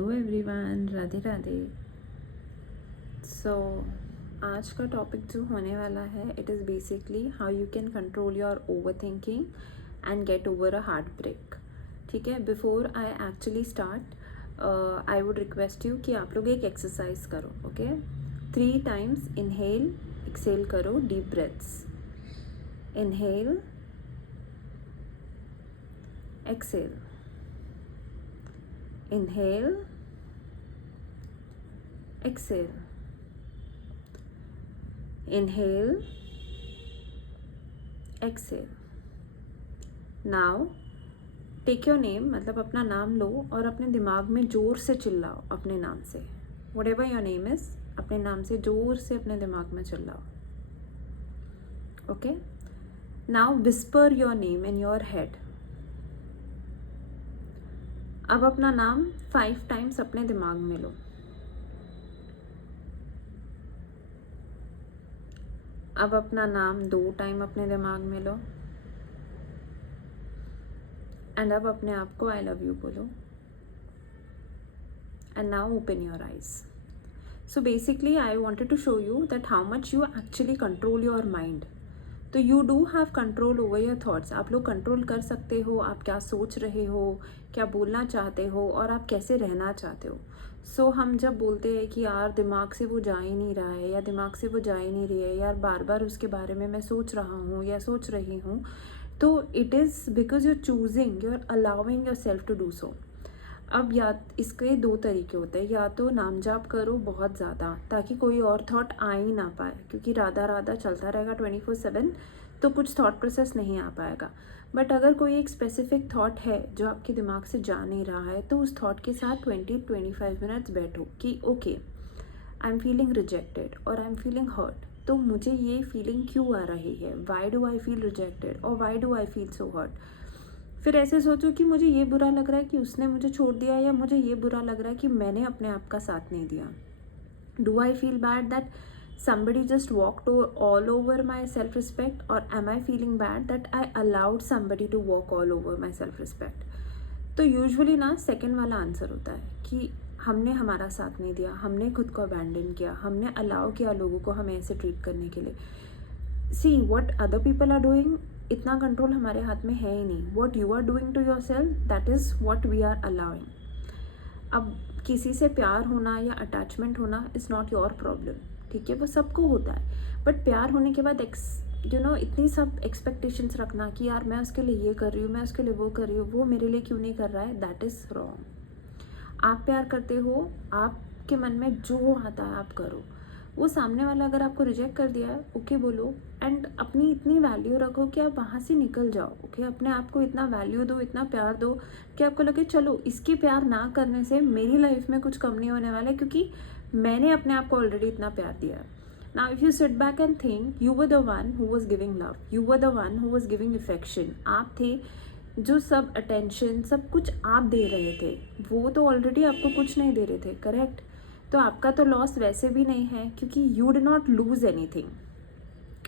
Hello everyone, Radhe Radhe. So आज का topic जो होने वाला है, it is basically how you can control your overthinking and get over a heartbreak. ठीक है, before I actually start I would request you कि आप लोग एक एक्सरसाइज करो। ओके, 3 टाइम्स इनहेल एक्सेल करो, deep breaths. Inhale, exhale, inhale, exhale, inhale, exhale. Now take your name, मतलब अपना नाम लो और अपने दिमाग में ज़ोर से चिल्लाओ अपने नाम से। Whatever your name is, अपने नाम से ज़ोर से अपने दिमाग में चिल्लाओ। Okay, now whisper your name in your head. अब अपना नाम 5 टाइम्स अपने दिमाग में लो। अब अपना नाम 2 टाइम अपने दिमाग में लो एंड अब अपने आप को आई लव यू बोलो। And now open your eyes. So basically I wanted to show you that how much you actually control your mind. तो you do have control over your thoughts. आप लोग control कर सकते हो आप क्या सोच रहे हो, क्या बोलना चाहते हो और आप कैसे रहना चाहते हो। So हम जब बोलते हैं कि यार दिमाग से वो जा ही नहीं रहा है या दिमाग से वो जा ही नहीं रही है, यार बार बार उसके बारे में मैं सोच रहा हूँ या सोच रही हूँ, तो it is because you are choosing, you are allowing yourself to do so. अब या इसके 2 तरीके होते हैं, या तो नाम जाप करो बहुत ज़्यादा ताकि कोई और थॉट आ ही ना पाए, क्योंकि राधा राधा चलता रहेगा 24/7 तो कुछ थॉट प्रोसेस नहीं आ पाएगा। बट अगर कोई एक स्पेसिफिक थॉट है जो आपके दिमाग से जा नहीं रहा है, तो उस थॉट के साथ 20-25 मिनट्स बैठो कि okay, I am feeling rejected और आई एम फीलिंग हर्ट। तो मुझे ये फीलिंग क्यों आ रही है, why do I feel rejected और why do I feel so hurt. फिर ऐसे सोचो कि मुझे ये बुरा लग रहा है कि उसने मुझे छोड़ दिया, या मुझे ये बुरा लग रहा है कि मैंने अपने आप का साथ नहीं दिया। Do I feel bad that somebody just walked all over my self respect, or am I feeling bad that I allowed somebody to walk all over my self respect? तो यूजुअली ना सेकंड वाला answer होता है कि हमने हमारा साथ नहीं दिया, हमने खुद को अबैंडन किया, हमने अलाउ किया लोगों को हमें ऐसे ट्रीट करने के लिए। See what other people are doing, इतना कंट्रोल हमारे हाथ में है ही नहीं। What you are doing to yourself, that is what we are allowing. अब किसी से प्यार होना या अटैचमेंट होना इज़ नॉट योर प्रॉब्लम, ठीक है, वो सबको होता है। बट प्यार होने के बाद इतनी सब एक्सपेक्टेशंस रखना कि यार मैं उसके लिए ये कर रही हूँ, मैं उसके लिए वो कर रही हूँ, वो मेरे लिए क्यों नहीं कर रहा है, दैट इज़ रॉन्ग। आप प्यार करते हो, आपके मन में जो आता है आप करो। वो सामने वाला अगर आपको रिजेक्ट कर दिया है, ओके बोलो, एंड अपनी इतनी वैल्यू रखो कि आप वहाँ से निकल जाओ। ओके, अपने आप को इतना वैल्यू दो, इतना प्यार दो कि आपको लगे चलो इसके प्यार ना करने से मेरी लाइफ में कुछ कम नहीं होने वाला है, क्योंकि मैंने अपने आप को ऑलरेडी इतना प्यार दिया है। Now if you sit back and think, you were the one who was giving love, you were the one who was giving affection. आप थे जो सब अटेंशन सब कुछ आप दे रहे थे, वो तो ऑलरेडी आपको कुछ नहीं दे रहे थे, करेक्ट। तो आपका तो लॉस वैसे भी नहीं है, क्योंकि you do not lose anything,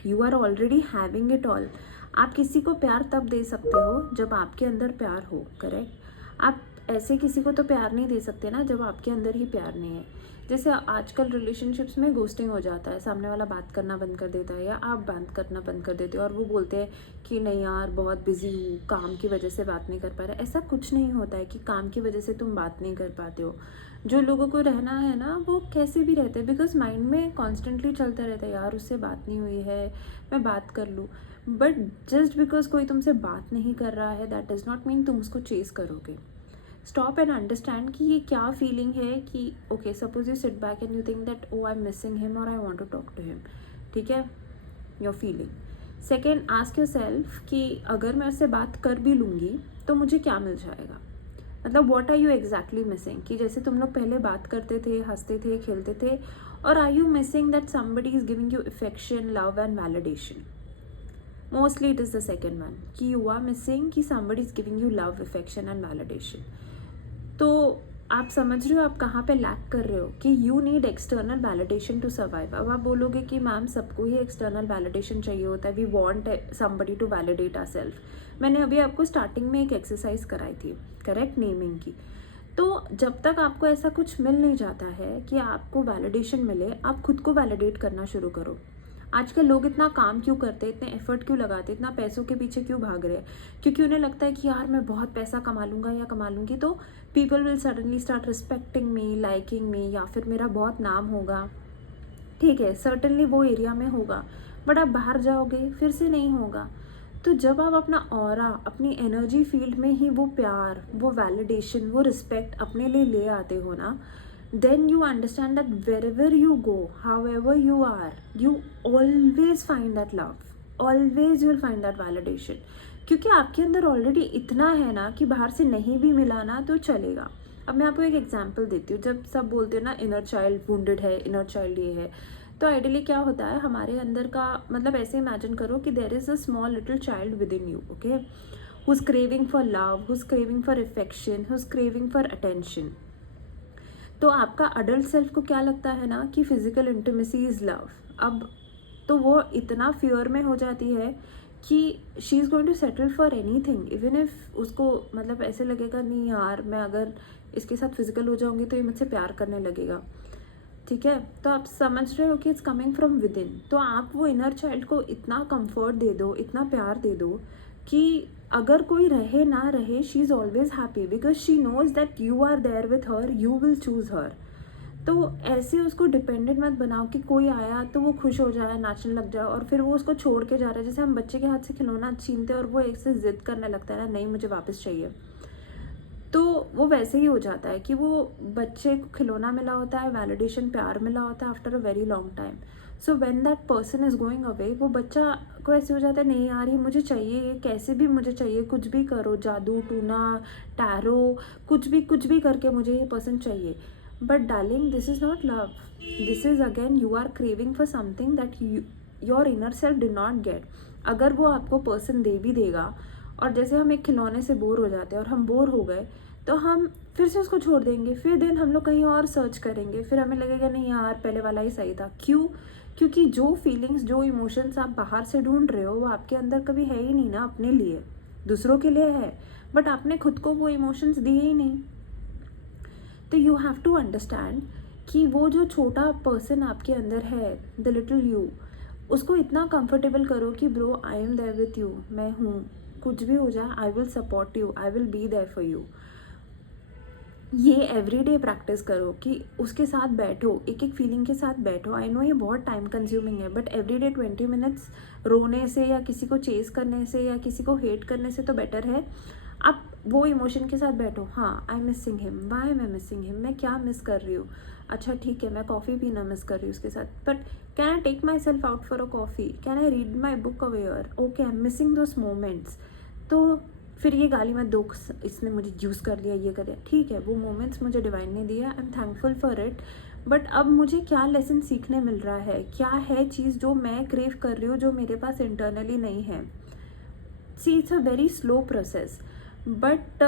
you are already having it all. आप किसी को प्यार तब दे सकते हो जब आपके अंदर प्यार हो, करेक्ट। आप ऐसे किसी को तो प्यार नहीं दे सकते ना जब आपके अंदर ही प्यार नहीं है। जैसे आजकल रिलेशनशिप्स में घोस्टिंग हो जाता है, सामने वाला बात करना बंद कर देता है या आप बात करना बंद कर देते हो, और वो बोलते हैं कि नहीं यार बहुत बिजी हूँ, काम की वजह से बात नहीं कर पा रहे। ऐसा कुछ नहीं होता है कि काम की वजह से तुम बात नहीं कर पाते हो। जो लोगों को रहना है ना, वो कैसे भी रहते हैं, बिकॉज माइंड में कॉन्स्टेंटली चलता रहता है यार उससे बात नहीं हुई है, मैं बात कर लूँ। बट जस्ट बिकॉज कोई तुमसे बात नहीं कर रहा है, दैट डज नॉट मीन तुम उसको चेस करोगे। स्टॉप एंड अंडरस्टैंड कि ये क्या फीलिंग है, कि okay suppose you sit back and you think that oh I am missing him और I want to talk to him, ठीक है, your feeling. Second, ask yourself कि अगर मैं उससे बात कर भी लूँगी तो मुझे क्या मिल जाएगा, मतलब what are you exactly missing. कि जैसे तुम लोग पहले बात करते थे, हंसते थे, खेलते थे, और are you missing that somebody is giving you affection, love and validation. Mostly it is the second one, कि यू आर मिसिंग कि somebody is giving you love, affection and validation. तो आप समझ रहे हो आप कहाँ पे लैक कर रहे हो, कि you need external validation to survive. अब आप बोलोगे कि मैम सबको ही एक्सटर्नल वैलिडेशन चाहिए होता है, we want somebody to validate ourself. मैंने अभी आपको स्टार्टिंग में एक एक्सरसाइज कराई थी, करेक्ट, नेमिंग की। तो जब तक आपको ऐसा कुछ मिल नहीं जाता है कि आपको वैलिडेशन मिले, आप खुद को वैलिडेट करना शुरू करो। आजकल लोग इतना काम क्यों करते हैं, इतने एफर्ट क्यों लगाते हैं, इतना पैसों के पीछे क्यों भाग रहे हैं? क्योंकि उन्हें लगता है कि यार मैं बहुत पैसा कमा लूँगा या कमा लूँगी तो people will suddenly start respecting me, liking मी, या फिर मेरा बहुत नाम होगा। ठीक है, सर्टेनली वो एरिया में होगा, बट आप बाहर जाओगे फिर से नहीं होगा। तो जब आप अपना ऑरा, अपनी एनर्जी फील्ड में ही वो प्यार, वो वैलिडेशन, वो रिस्पेक्ट अपने लिए ले आते हो ना, then you understand that wherever you go, however you are, you always find that love, always you will find that validation, क्योंकि आपके अंदर ऑलरेडी इतना है ना कि बाहर से नहीं भी मिला ना तो चलेगा। अब मैं आपको एक एग्जांपल देती हूँ। जब सब बोलते हैं ना इनर चाइल्ड वुंडेड है, इनर चाइल्ड ये है, तो आइडियली क्या होता है हमारे अंदर का, मतलब ऐसे इमेजिन करो कि there is a small little child within you, okay, who is craving for love, who is craving for affection, who is craving for attention. तो आपका अडल्ट सेल्फ को क्या लगता है ना कि फिजिकल इंटीमेसी इज़ लव। अब तो वो इतना फियर में हो जाती है कि she is going to settle for anything, even if उसको मतलब ऐसे लगेगा नहीं यार मैं अगर इसके साथ फिजिकल हो जाऊंगी तो ये मुझसे प्यार करने लगेगा। ठीक है, तो आप समझ रहे हो कि it's coming from with in. तो आप वो इनर चाइल्ड को इतना कंफर्ट दे दो, इतना प्यार दे दो कि अगर कोई रहे ना रहे, she is always happy because she knows that you are there with her, you will choose her. तो ऐसे उसको डिपेंडेंट मत बनाओ कि कोई आया तो वो खुश हो जाए, नाचने लग जाए और फिर वो उसको छोड़ के जा रहा है। जैसे हम बच्चे के हाथ से खिलौना छीनते हैं और वो एक से जिद करने लगता है ना, नहीं मुझे वापस चाहिए, तो वो वैसे ही हो जाता है कि वो बच्चे को खिलौना मिला होता है, वैलिडेशन, प्यार मिला होता है after a very long time. So when that person is going away, वो बच्चा को ऐसे हो जाता है नहीं यार ये मुझे चाहिए, ये कैसे भी मुझे चाहिए, कुछ भी करो, जादू टूना टैरो, कुछ भी करके मुझे ये पर्सन चाहिए। But darling, this is not love, this is again you are craving for something that your inner self did not get. अगर वो आपको पर्सन दे भी देगा, और जैसे हम एक खिलौने से बोर हो जाते हैं और हम बोर हो गए तो हम फिर से उसको छोड़ देंगे, फिर देन हम लोग कहीं और सर्च करेंगे, फिर हमें लगेगा नहीं यार पहले वाला ही सही था। क्यों? क्योंकि जो फीलिंग्स, जो इमोशंस आप बाहर से ढूंढ रहे हो वो आपके अंदर कभी है ही नहीं ना अपने लिए, दूसरों के लिए है, बट आपने खुद को वो इमोशंस दिए ही नहीं। तो यू हैव टू अंडरस्टैंड कि वो जो छोटा पर्सन आपके अंदर है, द लिटिल यू, उसको इतना कंफर्टेबल करो कि bro I am there with you, मैं हूँ, कुछ भी हो जाए I will support you, I will be there for you. ये एवरीडे प्रैक्टिस करो कि उसके साथ बैठो, एक एक फीलिंग के साथ बैठो। आई नो ये बहुत टाइम कंज्यूमिंग है, बट एवरीडे 20 मिनट्स रोने से या किसी को चेस करने से या किसी को हेट करने से तो बेटर है आप वो इमोशन के साथ बैठो। हाँ, I missing him, why am I missing him, मैं क्या मिस कर रही हूँ, अच्छा ठीक है मैं कॉफ़ी पीना मिस कर रही हूँ उसके साथ, but can I take myself out for a coffee, can I read my book aware, okay I am missing those moments. तो फिर ये गाली मत दो इसने मुझे यूज़ कर लिया, ये कर लिया, ठीक है वो मोमेंट्स मुझे डिवाइन ने दिया, I am thankful for it, but अब मुझे क्या लेसन सीखने मिल रहा है, क्या है चीज़ जो मैं क्रेव कर रही हूँ जो मेरे पास इंटरनली नहीं है। See it's a very slow process, but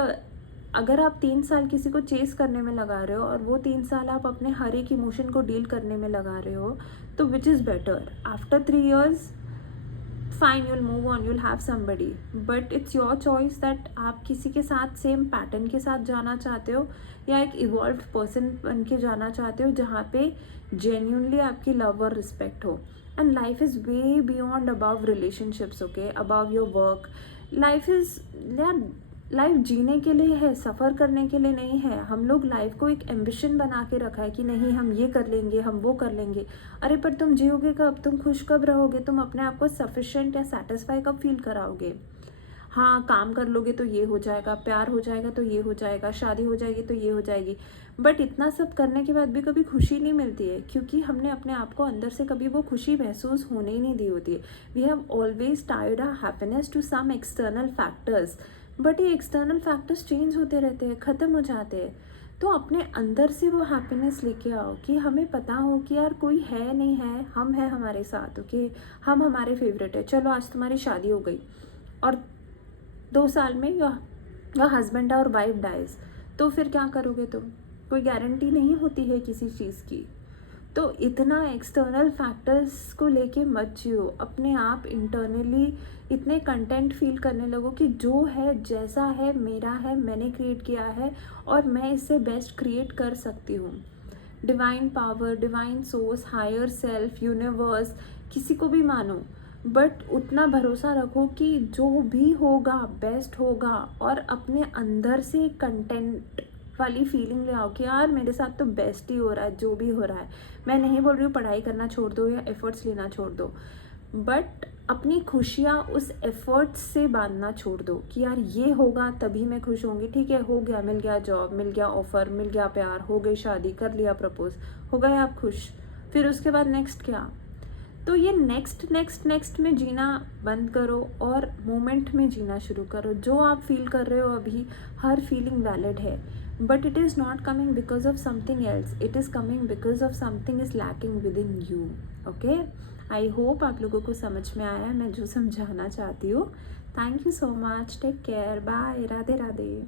अगर आप 3 साल किसी को चेस करने में लगा रहे हो और वो 3 साल आप अपने हर एक इमोशन को डील करने में लगा रहे हो, तो which is better? After 3 years fine, you'll move on, you'll have somebody, but it's your choice that आप किसी के साथ सेम पैटर्न के साथ जाना चाहते हो या एक इवॉल्व पर्सन बन के जाना चाहते हो जहाँ पे जेन्यूनली आपकी लव और रिस्पेक्ट हो। And life is way beyond above relationships, okay, above your work. Life is यार, लाइफ जीने के लिए है, सफ़र करने के लिए नहीं है। हम लोग लाइफ को एक एम्बिशन बना के रखा है कि नहीं हम ये कर लेंगे, हम वो कर लेंगे। अरे पर तुम जियोगे कब, तुम खुश कब रहोगे, तुम अपने आप को सफिशेंट या सेटिस्फाई कब फील कराओगे? हाँ, काम कर लोगे तो ये हो जाएगा, प्यार हो जाएगा तो ये हो जाएगा, शादी हो जाएगी तो ये हो जाएगी, बट इतना सब करने के बाद भी कभी खुशी नहीं मिलती है क्योंकि हमने अपने आप को अंदर से कभी वो खुशी महसूस होने ही नहीं दी होती है। We have always tied our happiness to some external factors, but ये एक्सटर्नल फैक्टर्स चेंज होते रहते हैं, ख़त्म हो जाते हैं। तो अपने अंदर से वो हैप्पीनेस लेके आओ कि हमें पता हो कि यार कोई है नहीं है, हम हैं हमारे साथ, ओके, हम हमारे फेवरेट है। चलो आज तुम्हारी शादी हो गई और 2 साल में योर हस्बैंड और वाइफ डाइज, तो फिर क्या करोगे तुम? कोई गारंटी नहीं होती है किसी चीज़ की। तो इतना एक्सटर्नल फैक्टर्स को लेके मत जियो, अपने आप इंटरनली इतने कंटेंट फील करने लगो कि जो है जैसा है मेरा है, मैंने क्रिएट किया है और मैं इससे बेस्ट क्रिएट कर सकती हूँ। Divine power, divine source, higher self, universe, किसी को भी मानो, बट उतना भरोसा रखो कि जो भी होगा बेस्ट होगा, और अपने अंदर से कंटेंट वाली फीलिंग ले आओ कि यार मेरे साथ तो बेस्ट ही हो रहा है जो भी हो रहा है। मैं नहीं बोल रही हूँ पढ़ाई करना छोड़ दो या एफर्ट्स लेना छोड़ दो, बट अपनी खुशियाँ उस एफर्ट्स से बांधना छोड़ दो कि यार ये होगा तभी मैं खुश होंगी। ठीक है, हो गया, मिल गया जॉब, मिल गया ऑफ़र, मिल गया प्यार, हो गई शादी, कर लिया प्रपोज, हो गए आप खुश, फिर उसके बाद नेक्स्ट क्या? तो ये नेक्स्ट नेक्स्ट नेक्स्ट में जीना बंद करो और मोमेंट में जीना शुरू करो। जो आप फील कर रहे हो अभी, हर फीलिंग वैलिड है, but it is not coming because of something else, it is coming because of something is lacking with in you. Okay, I hope आप लोगों को समझ में आया मैं जो समझाना चाहती हूँ। Thank you so much, take care, bye, Radhe Radhe.